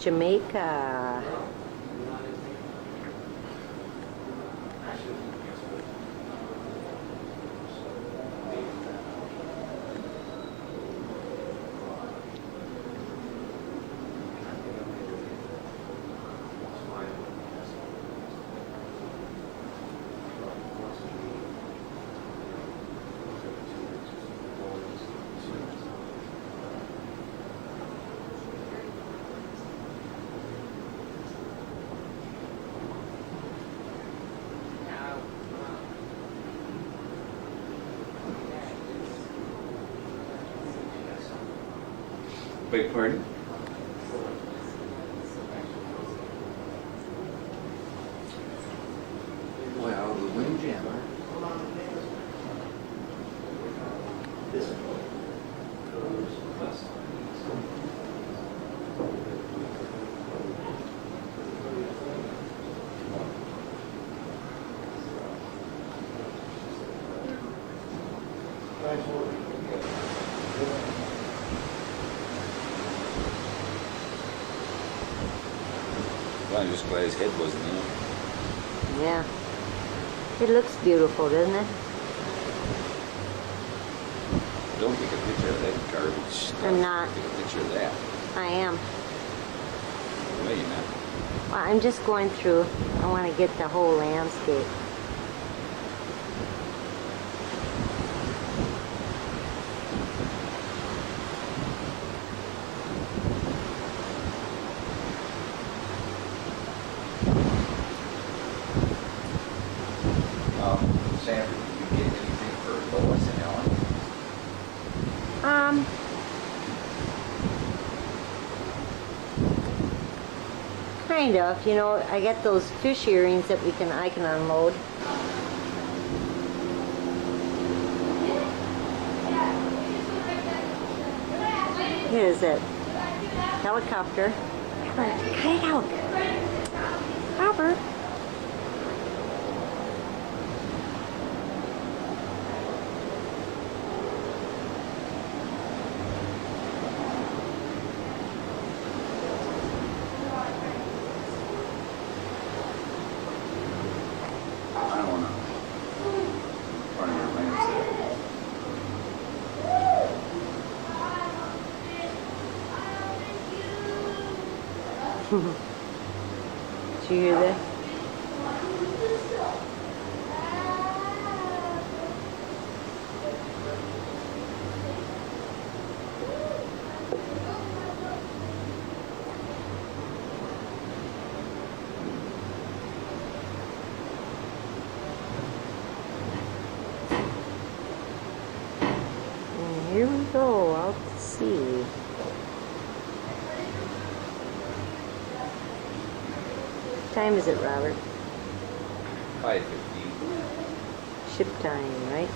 Jamaica. Big party? Well, the windjammer. This goes west. Well, I'm just glad his head wasn't in it. Yeah. It looks beautiful, doesn't it? Don't take a picture of that garbage stuff. I'm not. Take a picture of that. I am. No, you're not. Well, I'm just going through. I want to get the whole landscape. Sanford, did you get anything for Lois and Ellen? Kind of. You know, I got those fish earrings that I can unload. Here's it. Helicopter. Cut it out. Robert. I don't want to run your plans there. Did you hear that? And here we go, out to sea. What time is it, Robert? 5:15. Ship time, right?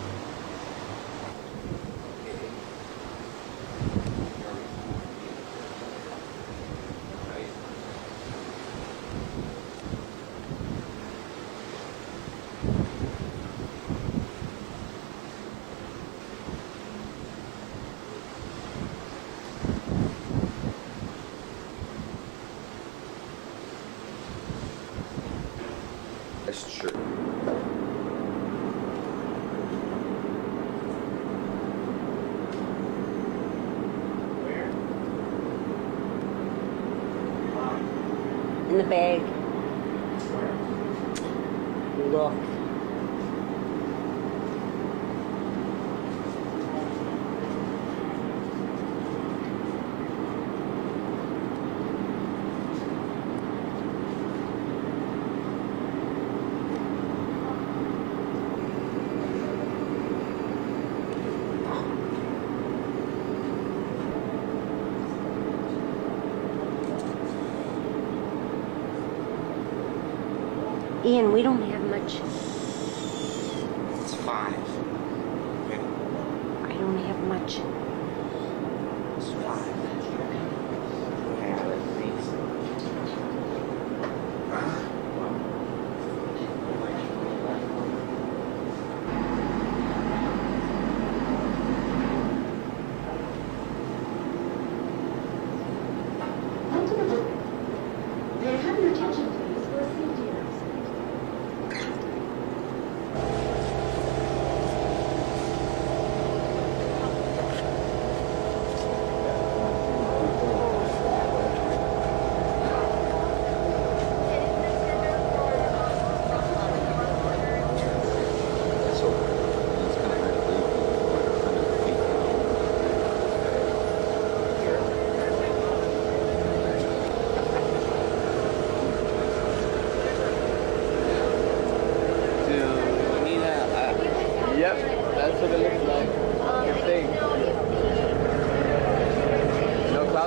That's true. In the bag. Look. Ian, we don't have much. It's 5. Okay. I don't have much. It's 5.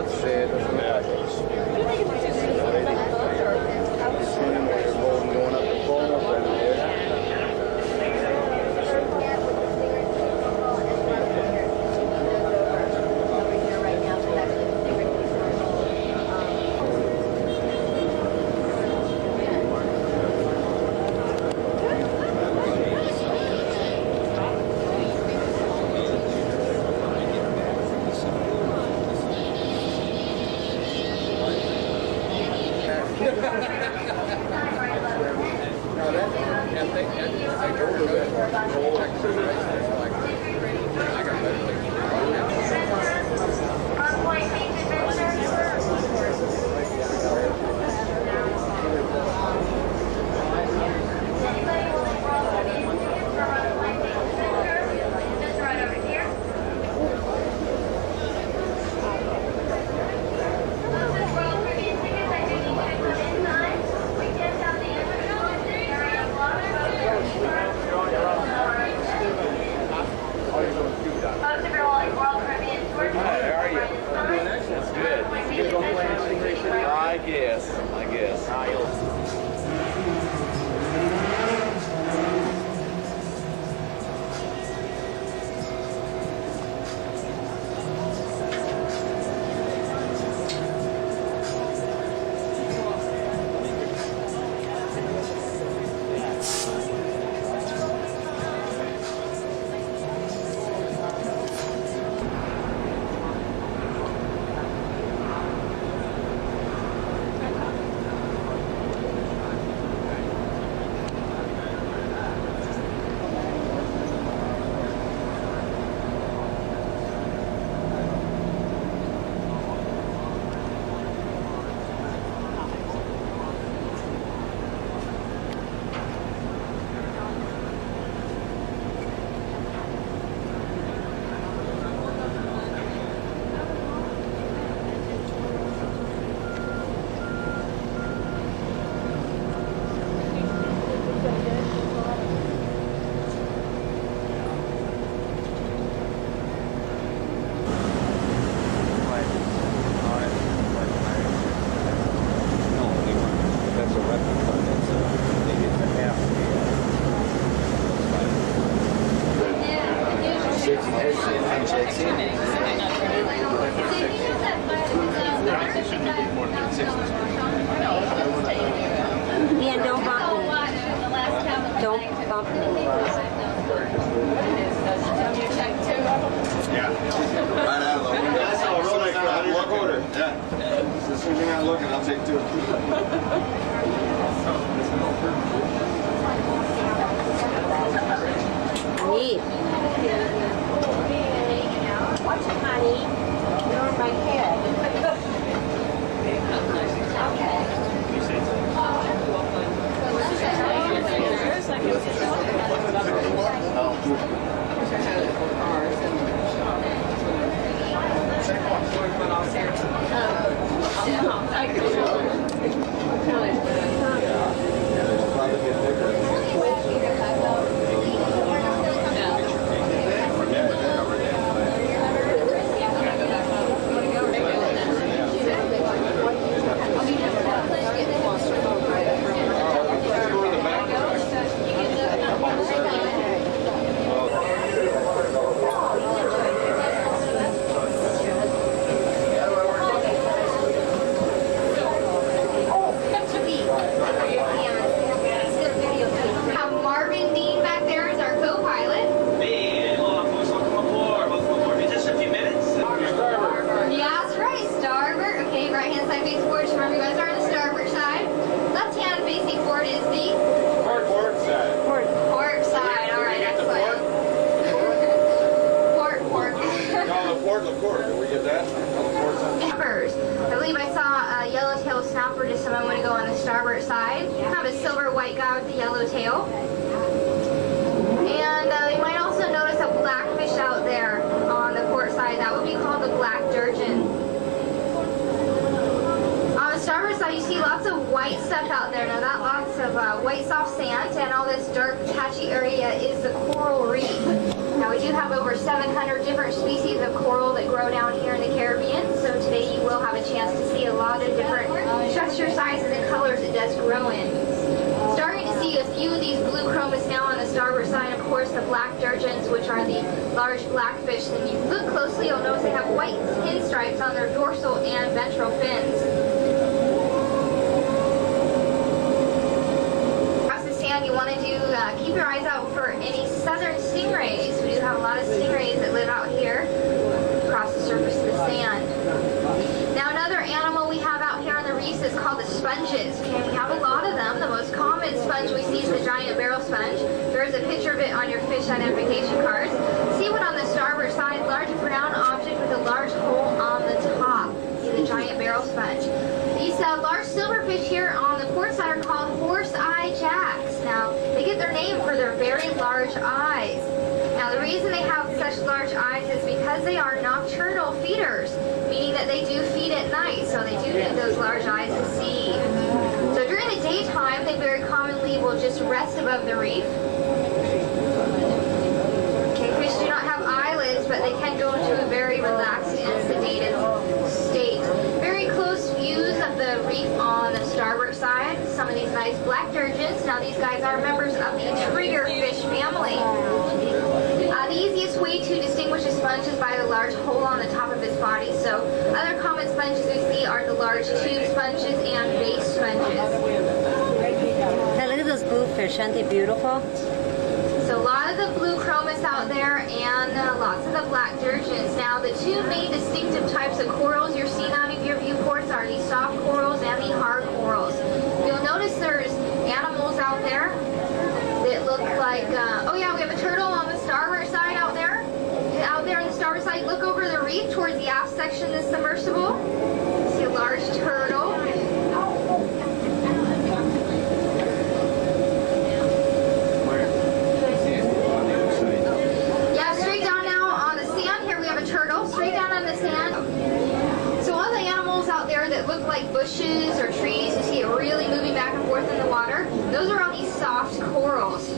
I'd say it doesn't look like it's swimming where you're going up the falls right there. I guess. Yeah, don't bump me. Don't bump me. Right out of the window. That's all really good. Look order. Yeah. As soon as you're not looking, I'll take two. Neat. Watch it, honey. You're on my head. Okay. Just a moment ago on the starboard side. Have a silver white guy with a yellow tail. And you might also notice a blackfish out there on the port side. That would be called the black durgeon. On the starboard side, you see lots of white stuff out there. Now that lots of white soft sand and all this dark patchy area is the coral reef. Now we do have over 700 different species of coral that grow down here in the Caribbean. So today you will a chance to see a lot of different structure, sizes, and colors it does grow in. Starting to see a few of these blue chromis now on the starboard side. Of course, the black durgeons, which are the large blackfish. And if you look closely, you'll notice they have white pinstripes on their dorsal and ventral fins. Across the sand, you want to keep your eyes out for any southern stingrays. We do have a lot of stingrays that live out here across the surface of the sand. Now, another animal we have out here on the reefs is called the sponges. Okay, we have a lot of them. The most common sponge we see is the giant barrel sponge. There is a picture of it on your fish identification cards. See one on the starboard side, large brown object with a large hole on the top. See the giant barrel sponge. These large silverfish here on the port side are called horse-eye jacks. Now, they get their name for their very large eyes. Now, the reason they have such large eyes is because they are nocturnal feeders, meaning that they do feed at night, so they do need those large eyes to see. So during the daytime, they very commonly will just rest above the reef. Okay, fish do not have eyelids, but they can go into a very relaxed and sedated state. Very close views of the reef on the starboard side. Some of these nice black durgeons. Now, these guys are members of the triggerfish family. The easiest way to distinguish a sponge is by the large hole on the top of its body. So other common sponges we see are the large tube sponges and base sponges. Hey, look at those blue fish. Aren't they beautiful? So a lot of the blue chromis out there and lots of the black durgeons. Now, the two main distinctive types of corals you're seeing out of your viewports are the soft corals and the hard corals. You'll notice there's animals out there that look like, oh yeah, we have a turtle on the starboard side out there. Out there on the starboard side, look over the reef towards the aft section of the submersible. See a large turtle. Yeah, straight down now on the sand here we have a turtle, straight down on the sand. So all the animals out there that look like bushes or trees, you see it really moving back and forth in the water, those are all these soft corals.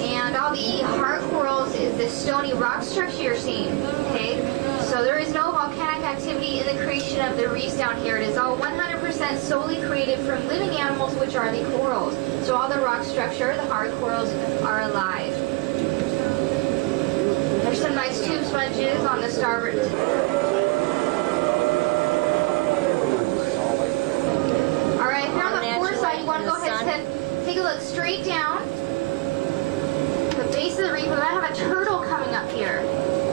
And all the hard corals is this stony rock structure you're seeing, okay? So there is no volcanic activity in the creation of the reefs down here. It is all 100% solely created from living animals, which are the corals. So all the rock structure, the hard corals, are alive. There's some nice tube sponges on the starboard. All right, here on the port side, you want to go ahead and take a look straight down. The base of the reef, we might have a turtle coming up here.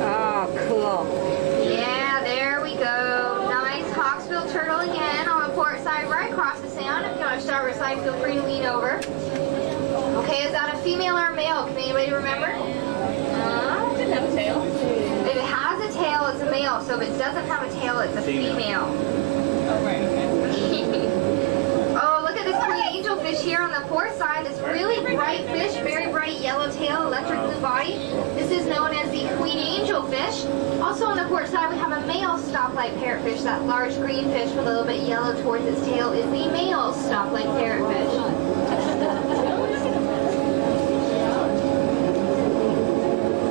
Oh, cool. Yeah, there we go. Nice hawksbill turtle again on the port side, right across the sand. If you're on the starboard side, feel free to lean over. Okay, is that a female or a male? Can anybody remember? It didn't have a tail. If it has a tail, it's a male. So if it doesn't have a tail, it's a female. Oh, right, okay. Oh, look at this green angelfish here on the port side. This really bright fish, very bright yellow tail, electric blue body. This is known as the queen angelfish. Also on the port side, we have a male stoplight parrotfish. That large green fish with a little bit yellow towards its tail is the male stoplight parrotfish.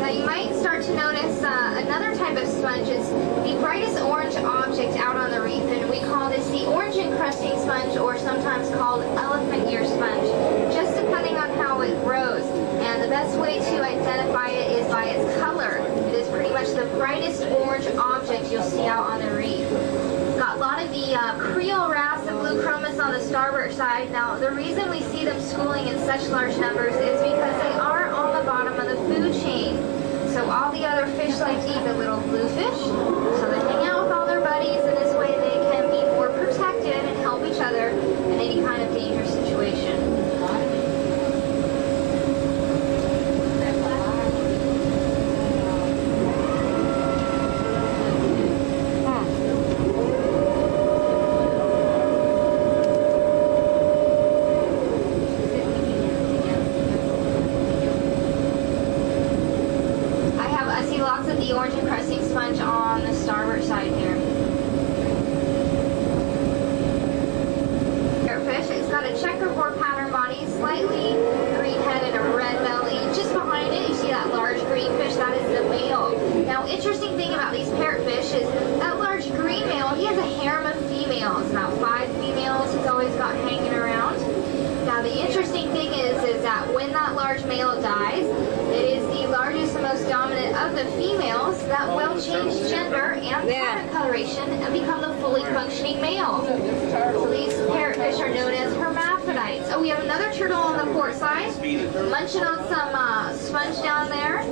Now you might start to notice another type of sponge. It's the brightest orange object out on the reef, and we call this the orange encrusting sponge, or sometimes called elephant ear sponge, just depending on how it grows. And the best way to identify it is by its color. It is pretty much the brightest orange object you'll see out on the reef. Got a lot of the Creole wrasse and blue chromis on the starboard side. Now, the reason we see them schooling in such large numbers is because they are on the bottom of the food chain. So all the other fish like to eat the little blue fish. So they hang out with all their buddies, and this way they can be more protected and help each other in any kind of dangerous situation. pattern coloration and become the fully functioning male. So these parrotfish are known as hermaphrodites. Oh, we have another turtle on the port side, munching on some sponge down there.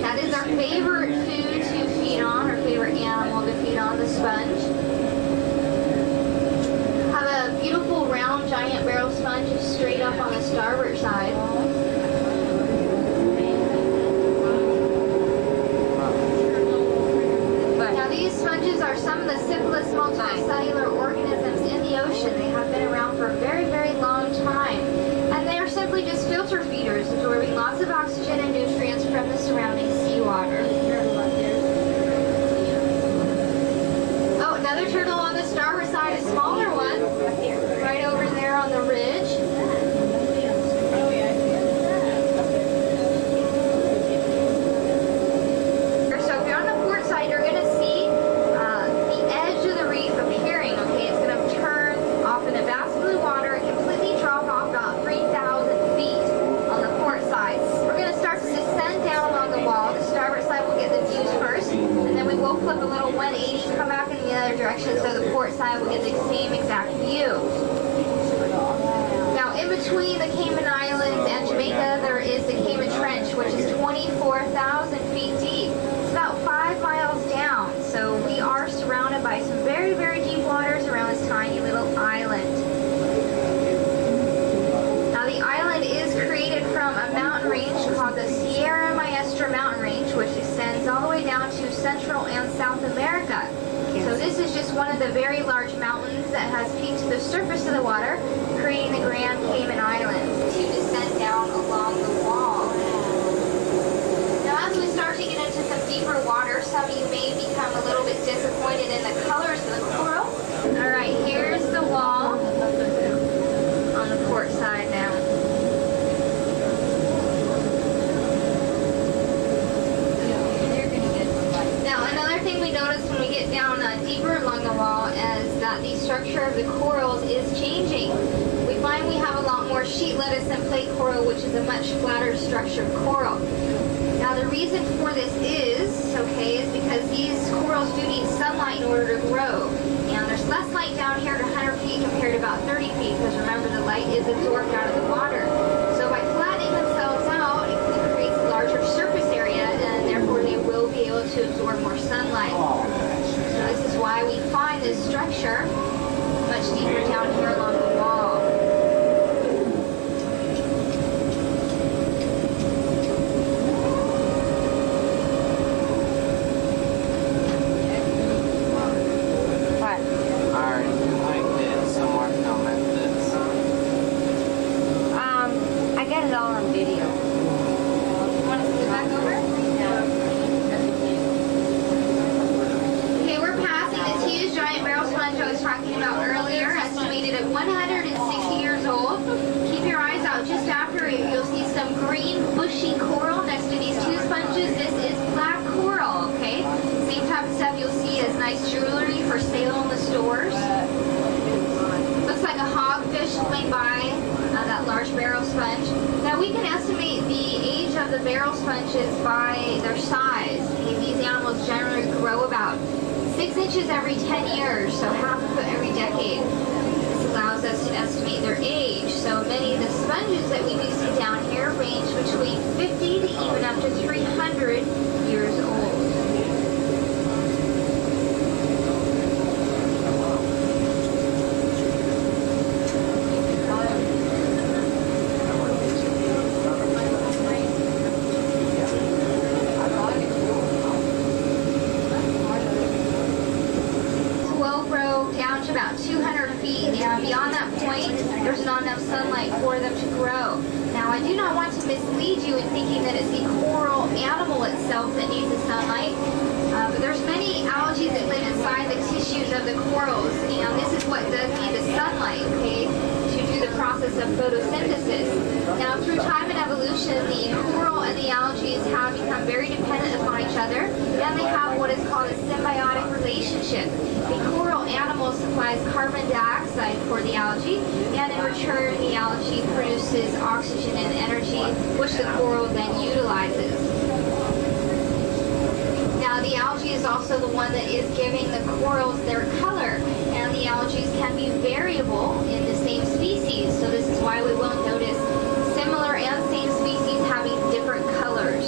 That is our favorite food to feed on, our favorite animal to feed on, the sponge. Have a beautiful round giant barrel sponge just straight up on the starboard side. Now these sponges are some of the simplest multicellular organisms in the ocean. They have been around for a very, very long time. And they are simply just filter feeders, absorbing lots of oxygen and nutrients from the surrounding seawater. Oh, another turtle on the starboard side, a smaller one, right over there on the ridge. So if you're on the port side, you're going to see the edge of the reef appearing. Okay, it's going to turn off into vast blue water and completely drop off about 3,000 feet on the port side. We're going to start to descend down along the wall. The starboard side will get the views first, and then we will flip a little 180, come back in the other direction, so the port side will get the same exact view. Now, in between the Cayman Islands and Jamaica, there is the Cayman Trench, which is 24,000 feet deep. It's about 5 miles down, so we are surrounded by some very, very deep waters around this tiny little island. Now, the island is created from a mountain range called the Sierra Maestra Mountain Range, which extends all the way down to Central and South America. So this is just one of the very large mountains that has peaked to the surface of the water, creating the Grand Cayman Islands to descend down along the wall. Now as we start to get into some deeper water, some of you may become a little bit disappointed in the colors of the coral. Alright, here's the wall on the port side now. Now another thing we notice when we get down deeper along the wall is that the structure of the corals is changing. We find we have a lot more sheet lettuce and plate coral, which is a much flatter structured coral. Now the reason for this is because these corals do need sunlight in order to grow. And there's less light down here at 100 feet compared to about 30 feet, because remember the light is absorbed out of the water. So by flattening themselves out, it creates a larger surface area, and therefore they will be able to absorb more sunlight. So this is why we find this structure much deeper down here along the wall. What? Alright, like this, somewhere film like this. I got it all on video. You want us to go back over? Okay, we're passing this huge giant barrel sponge I was talking about earlier, estimated at 160 years old. Keep your eyes out just after it. You'll see some green bushy coral next to these two sponges. This is black coral, okay? Same type of stuff you'll see as nice jewelry for sale in the stores. Looks like a hogfish swimming by that large barrel sponge. Now we can estimate the age of the barrel sponges by their size. Okay, these animals generally grow about 6 inches every 10 years, so half a foot every decade. This allows us to estimate their age. So many of the sponges that we do see down here range between 50 to even up to 300 years old. Down to about 200 feet, and beyond that point, there's not enough sunlight for them to grow. Now, I do not want to mislead you in thinking that it's the coral animal itself that needs the sunlight, but there's many algae that live inside the tissues of the corals, and this is what does need the sunlight, okay, to do the process of photosynthesis. Now, through time and evolution, the coral and the algae have become very dependent upon each other, and they have what is called a symbiotic relationship. The coral animal supplies carbon dioxide for the algae, and in return, the algae produces oxygen and energy, which the coral then utilizes. Now, the algae is also the one that is giving the corals their color. And the algae can be variable in the same species, so this is why we won't notice similar and same species having different colors.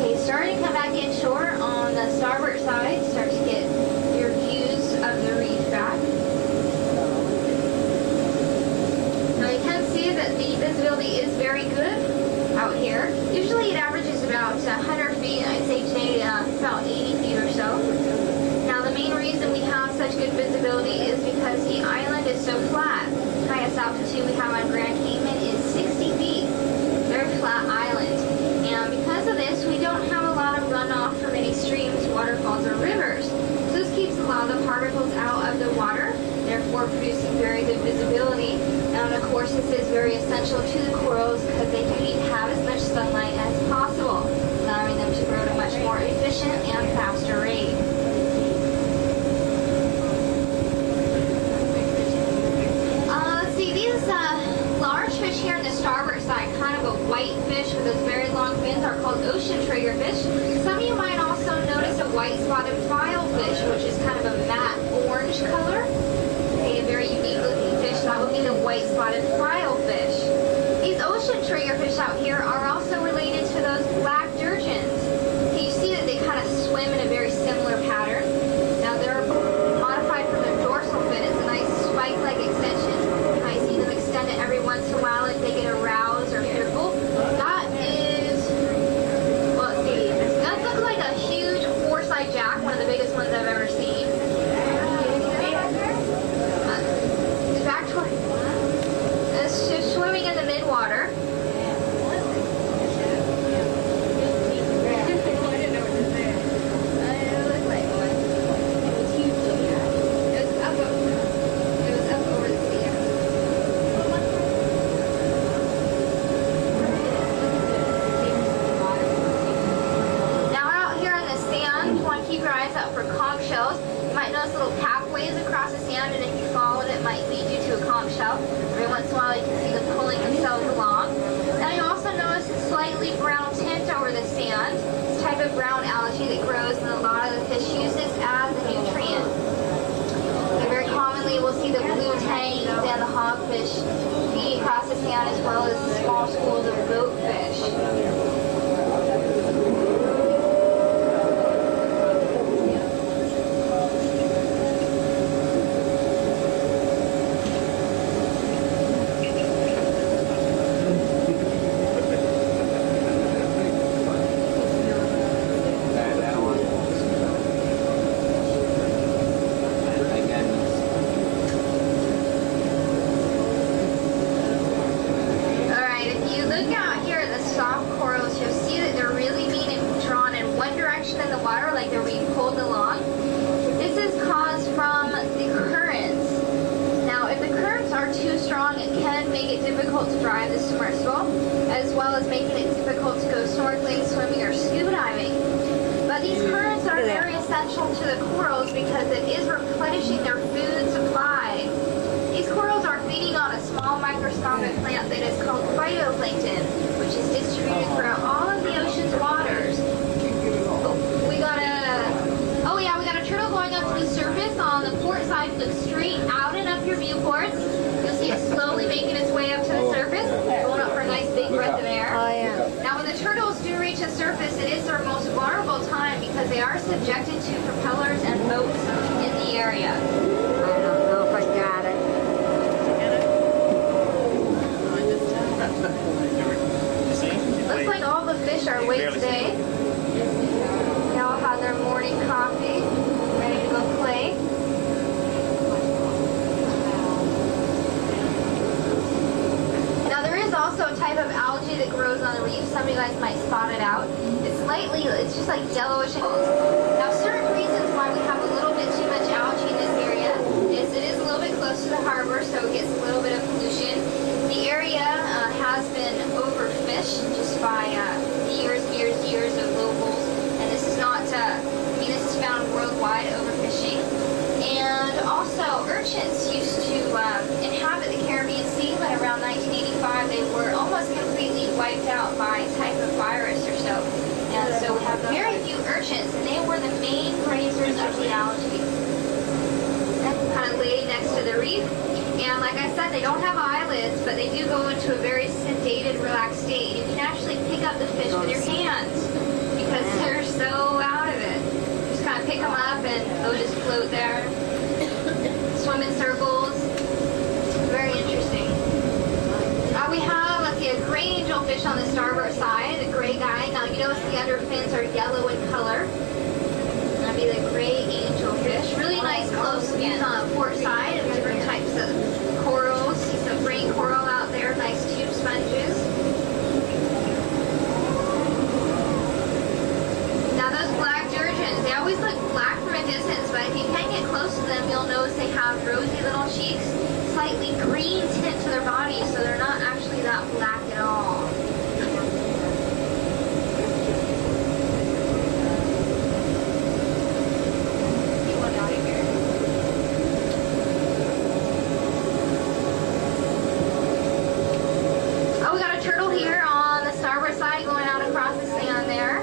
Okay, starting to come back inshore on the starboard side, start to get your views of the reef back. Now you can see that the visibility is very good out here. Usually it averages about 100 feet, I'd say today about 80 feet or so. Now the main reason we have such good visibility is because the island is so flat. Highest altitude we have on Grand Cayman is 60 feet. Very flat island. And because of this, we don't have a lot of runoff from any streams, waterfalls, or rivers. So this keeps a lot of the particles out of the water, therefore producing very good visibility. And of course, this is very essential to the corals because they do need to have as much sunlight as possible, allowing them to grow at a much more efficient and faster rate. Let's see, these large fish here on the starboard side, kind of a white fish with those very long fins, are called ocean triggerfish. Some of you might also notice a white spotted filefish, which is kind of a matte orange color. Okay, a very unique looking fish. That would be the white spotted filefish. These ocean triggerfish out here are also related to those black gurgeons. Okay, you see that they kind of swim in a very similar pattern. Now they're modified from their dorsal fin. It's a nice spike-like extension. I see them extend it every once in a while if they get aroused or fearful. That is, well, let's see, that looks like a huge four-side jack, one of the biggest ones I've ever seen. Back toward, it's just swimming in the midwater. Keep your eyes out for conch shells. You might notice little pathways across the sand, and if you follow it, it might lead you to a conch shell. Every once in a while, you can see them pulling themselves along. Now you also notice a slightly brown tint over the sand. It's a type of brown algae that grows and a lot of the fish use it as a nutrient. And very commonly, we'll see the blue tangs and the hogfish feeding across the sand, as well as small schools of goatfish. Difficult to drive the submersible, as well as making it difficult to go snorkeling, swimming, or scuba diving. But these currents are very essential to the corals because it is replenishing their food supply. These corals are feeding on a small microscopic plant that is called phytoplankton, which is distributed throughout all of the ocean's waters. We got a turtle going up to the surface on the port side. Look straight out and up your viewports. You'll see it slowly making its way up to the surface, going up for a nice big breath of air. Oh, yeah. Now when the turtles do reach the surface, it is their most vulnerable time because they are subjected to propellers and boats in the area. I don't know if I got it. Looks like all the fish are awake today. They all have their morning coffee, ready to go play. Also a type of algae that grows on the reef. Some of you guys might spot it out. It's just like yellowish. Now certain reasons why we have a little bit too much algae in this area is it is a little bit close to the harbor, so it gets a little bit of pollution. The area has been overfished just by years of locals, and this is not, this is found worldwide, overfishing. And also urchins used to inhabit the Caribbean Sea, but around 1985 they were almost completely wiped out by a type of virus or so. And so we have very few like I said, they don't have eyelids, but they do go into a very sedated, relaxed state. You can actually pick up the fish with your hands because they're so out of it. Just kind of pick them up and they'll just float there, swim in circles. Very interesting. We have, let's see, a gray angelfish on the starboard side, a gray guy. Now you notice the under fins are yellow in color. That'd be the gray angelfish. Really nice close views on the port side of different types of corals. See some green coral out there, nice tube sponges. Now those black sturgeons, they always look black from a distance, but if you can get close to them, you'll notice they have rosy little cheeks, slightly green tint to their body, so they're not actually that black at all. Oh, we got a turtle here on the starboard side going out across the sand there.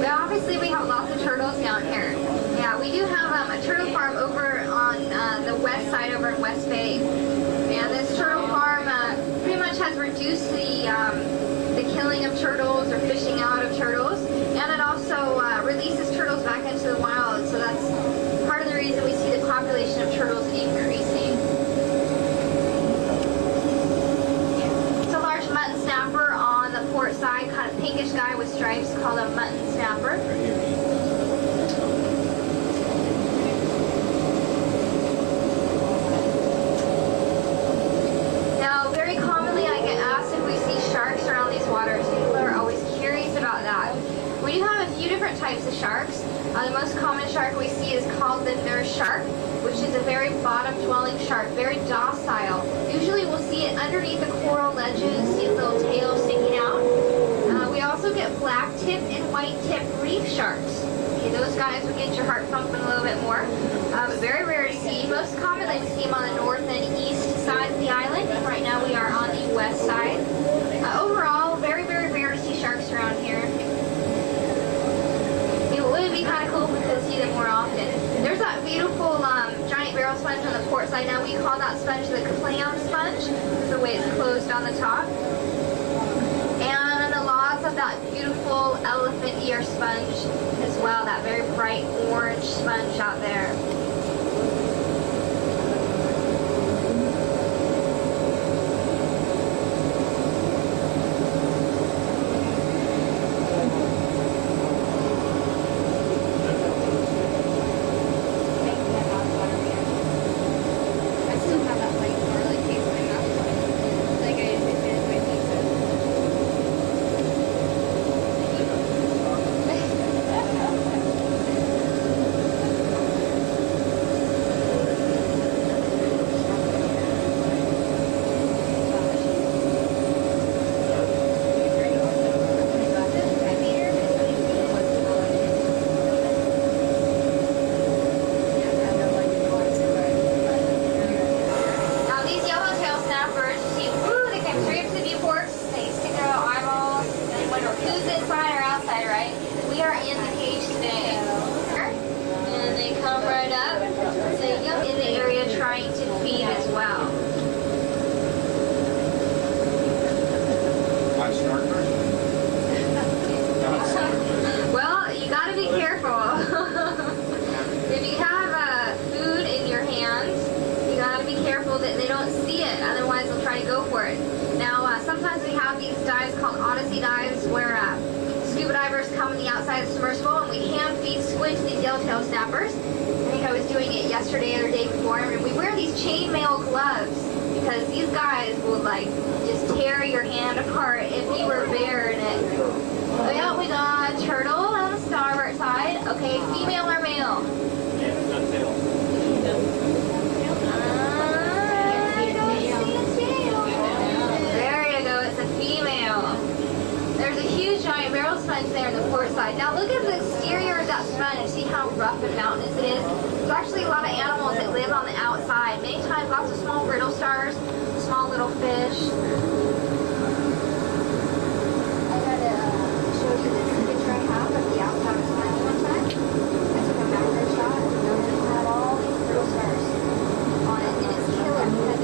Well, obviously we have lots of turtles down here. Yeah, we do have a turtle farm over on the west side over in West Bay. And this turtle farm pretty much has reduced the killing of turtles or fishing out of turtles. And it also releases turtles back into the wild. So that's part of the reason we see the population of turtles increasing. It's a large mutton snapper on the port side, kind of pinkish guy with stripes called a mutton snapper. Now, very commonly I get asked if we see sharks around these waters. People are always curious about that. We do have a few different types of sharks. The most common shark we see is called the nurse shark, which is a very bottom-dwelling shark, very docile. Usually we'll see it underneath the coral ledges, see its little tail sticking out. We also get black-tipped and white-tipped reef sharks. Okay, those guys will get your heart pumping a little bit more. Very rare to see. Most commonly we see them on the north and east side of the island. Right now we are on the west side. Overall, very, very rare to see sharks around here. It would be kind of cool if we could see them more often. There's that beautiful giant barrel sponge on the port side. Now we call that sponge the clam sponge, the way it's closed on the top. And lots of that beautiful elephant ear sponge as well, that very bright orange sponge out there. That they don't see it, otherwise they'll try to go for it. Now, sometimes we have these dives called Odyssey dives where scuba divers come on the outside of the submersible and we hand feed squid to these yellowtail snappers. I think I was doing it yesterday or the day before, and we wear these chainmail gloves because these guys will like just tear your hand apart if you were bare in it. So yeah, we got a turtle on the starboard side. Okay, female or male? Giant barrel sponge there in the port side. Now look at the exterior of that sponge. See how rough and mountainous it is? There's actually a lot of animals that live on the outside. Many times lots of small brittle stars, small little fish. I gotta show you this picture I have of the outside of the sponge one time. I took a macro shot and it had all these brittle stars on it, and it's killer because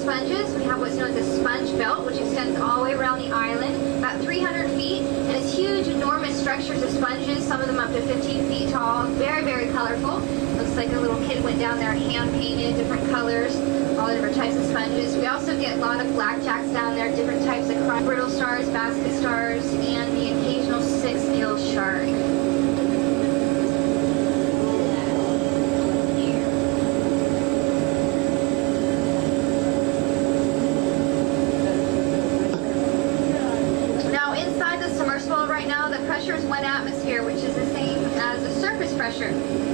sponges. We have what's known as a sponge belt, which extends all the way around the island, about 300 feet, and it's huge, enormous structures of sponges, some of them up to 15 feet tall, very, very colorful. Looks like a little kid went down there and hand-painted different colors, all the different types of sponges. We also get a lot of blackjacks down there, different types of brittle stars, basket stars, and the occasional six-gill shark. Right now, the pressure is 1 atmosphere, which is the same as the surface pressure.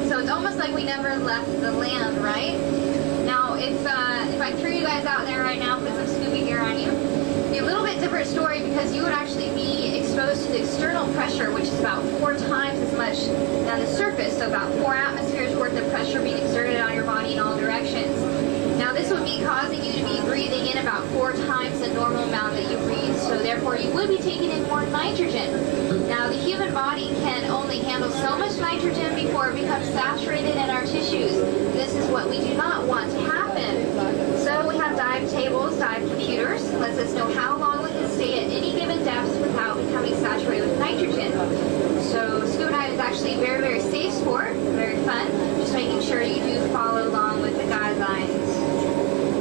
So it's almost like we never left the land, right? Now, if I threw you guys out there right now, put some scuba gear on you, it'd be a little bit different story because you would actually be exposed to the external pressure, which is about 4 times as much than the surface. So about 4 atmospheres worth of pressure being exerted on your body in all directions. Now, this would be causing you to be breathing in about 4 times the normal amount that you breathe, so therefore you would be taking in more nitrogen. Now, the human body can only handle so much nitrogen before it becomes saturated in our tissues. This is what we do not want to happen. So we have dive tables, dive computers, lets us know how long we can stay at any given depth without becoming saturated with nitrogen. So scuba diving is actually a very, very safe sport, very fun, just making sure you do follow along with the guidelines.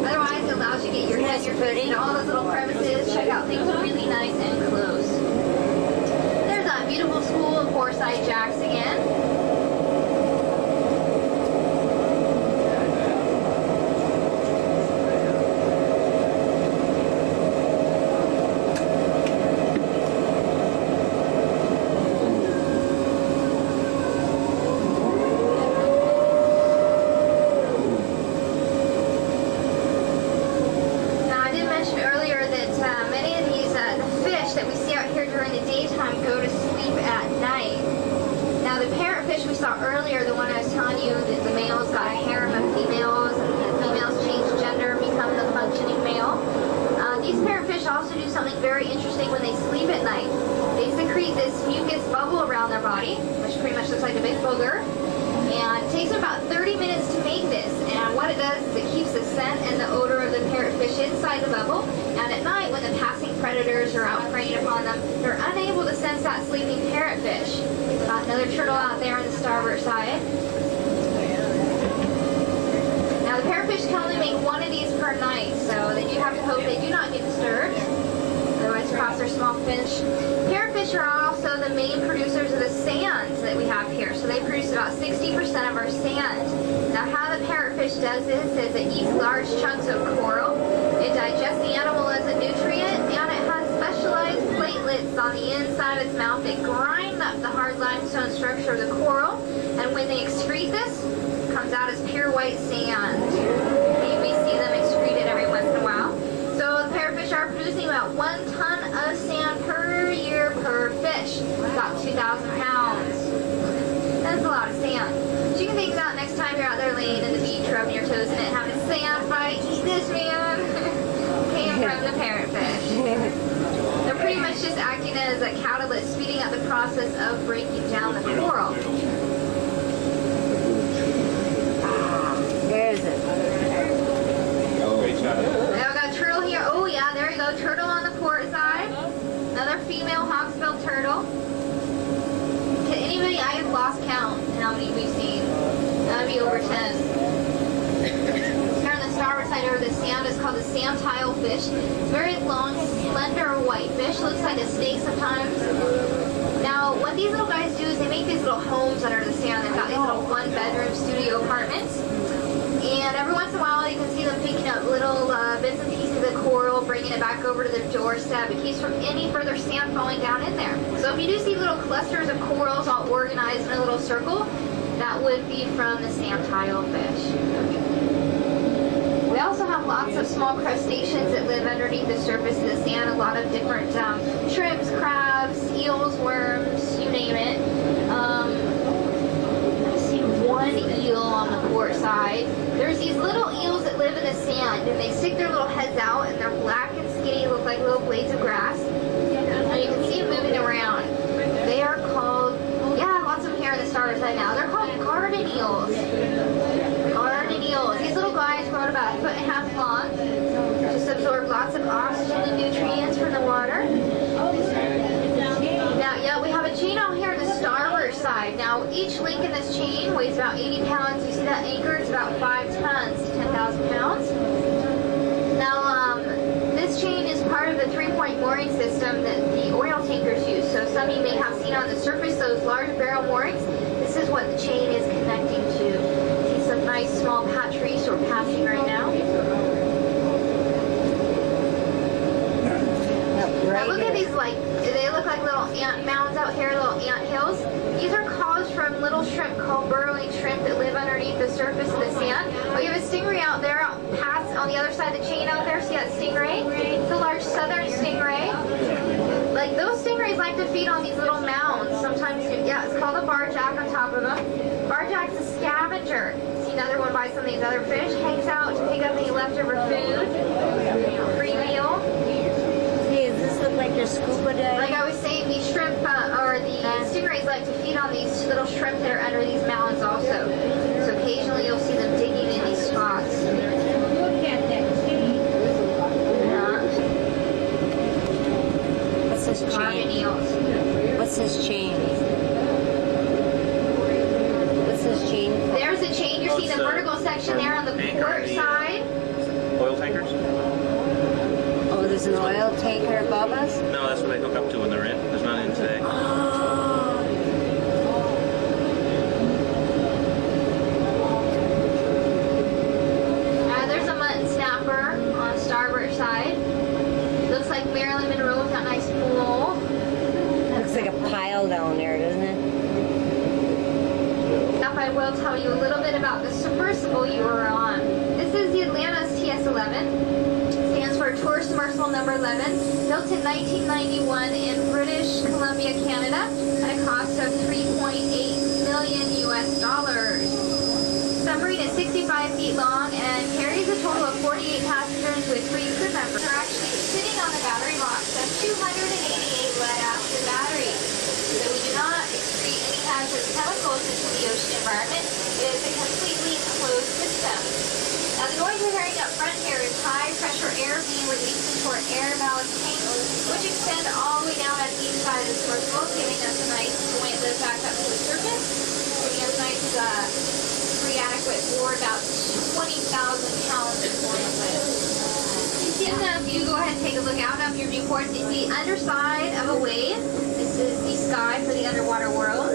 Otherwise, it allows you to get your head, your foot into all those little crevices, check out things really nice and close. There's that beautiful school of Forsyth Jacks again. Earlier, the one I was telling you that the male's got a harem of females, and the females change gender and become the functioning male. These parrotfish also do something very interesting when they sleep at night. They secrete this mucus bubble around their body, which pretty much looks like a big booger. And it takes them about 30 minutes to make this. And what it does is it keeps the scent and the odor of the parrotfish inside the bubble. And at night, when the passing predators are out preying upon them, they're unable to sense that sleeping parrotfish. Another turtle out there on the starboard side. Now, the parrotfish can only make 1 of these per night, so they do have to hope they do not get disturbed. Otherwise, cross their small fish. Parrotfish are also the main producers of the sand that we have here. So they produce about 60% of our sand. Now, how the parrotfish does this is it eats large chunks of coral. It digests the animal as a nutrient, and it has specialized platelets on the inside of its mouth that grind up the hard limestone structure of the coral. And when they excrete this, it comes out as pure white sand. You may see them excrete it every once in a while. So the parrotfish are producing about 1 ton of sand per year per fish, about 2,000 pounds. That's a lot of sand. So you can think about next time you're out there laying in the beach, rubbing your toes in it, having a sand fight. Eat this, man. Came from the parrotfish. They're pretty much just acting as a catalyst, speeding up the process of breaking down the coral. Where is it? Now we got a turtle here. Oh yeah, there you go. Turtle on the port side. Another female hawksbill turtle. Can anybody? I have lost count how many we've seen. That'd be over 10. Here on the starboard side over the sand is called the sand tile fish. It's very long, slender white fish. Looks like a snake sometimes. Now, what these little guys do is they make these little homes under the sand. They've got these little 1-bedroom studio apartments. And every once in a while, you can see them picking up little bits and pieces of coral, bringing it back over to the doorstep. It keeps from any further sand falling down in there. So if you do see little clusters of corals all organized in a little circle, that would be from the sand tile fish. We also have lots of small crustaceans that live underneath the surface of the sand. A lot of different shrimps, crabs, eels, worms, you name it. I see one eel on the port side. There's these little eels that live in the sand, and they stick their little heads out, and they're black and skinny, look like little blades of grass. And you can see them moving around. They are called, lots of them here on the starboard side now. They're called garden eels. Garden eels. These little guys grow about 1.5 feet long. lots of oxygen and nutrients from the water. Now, yeah, we have a chain out here on the starboard side. Now, each link in this chain weighs about 80 pounds. You see that anchor? It's about 5 tons, 10,000 pounds. Now, this chain is part of the 3-point mooring system that the oil tankers use. So some of you may have seen on the surface those large barrel moorings. This is what the chain is connecting to. See some nice small patch reefs we're passing right now. Now look at these, like, they look like little ant mounds out here, little ant hills. These are caused from little shrimp called burrowing shrimp that live underneath the surface of the sand. We have a stingray out there, out past on the other side of the chain out there. See that stingray? It's a large southern stingray. Like, those stingrays like to feed on these little mounds. Sometimes, yeah, it's called a barjack on top of them. Barjack's a scavenger. See another one by some of these other fish. Hangs out to pick up any leftover food. Free meal. Hey, does this look like your scuba diving? Like I was saying, these shrimp, or the stingrays like to feed on these little shrimp that are under these mounds also. So occasionally you'll see them digging in these spots. What's this Carbon chain? eels. What's this chain? What's this chain? There's a chain. You're seeing the vertical section there on the port side. Oil tankers? Oh, there's an oil tanker above us? No, that's what they hook up to when they're in. There's none in today. There's a mutton snapper on starboard side. Looks like Marilyn Monroe with that nice pool. Looks like a pile down there, doesn't it? Now I will tell you a little bit about the submersible you were on. This is the Atlantis TS-11. Stands for Tour Submersible Number 11. Built in 1991 in British Columbia, Canada, at a cost of $3.8 million US. Submarine is 65 feet long and carries a total of 48 passengers with 3 crew members. We're actually sitting on the battery box of 288 lead-acid batteries. So we do not excrete any hazardous chemicals into the ocean environment. It is a completely enclosed system. Now the noise we're hearing up front here is high pressure air being released into our air ballast tanks, which extend all the way down at each side of the submersible, giving us a nice buoyant lift back up to the surface, giving us nice free adequate for about 20,000 pounds of buoyant lift. If you go ahead and take a look out of your viewport, you see the underside of a wave. This is the sky for the underwater world.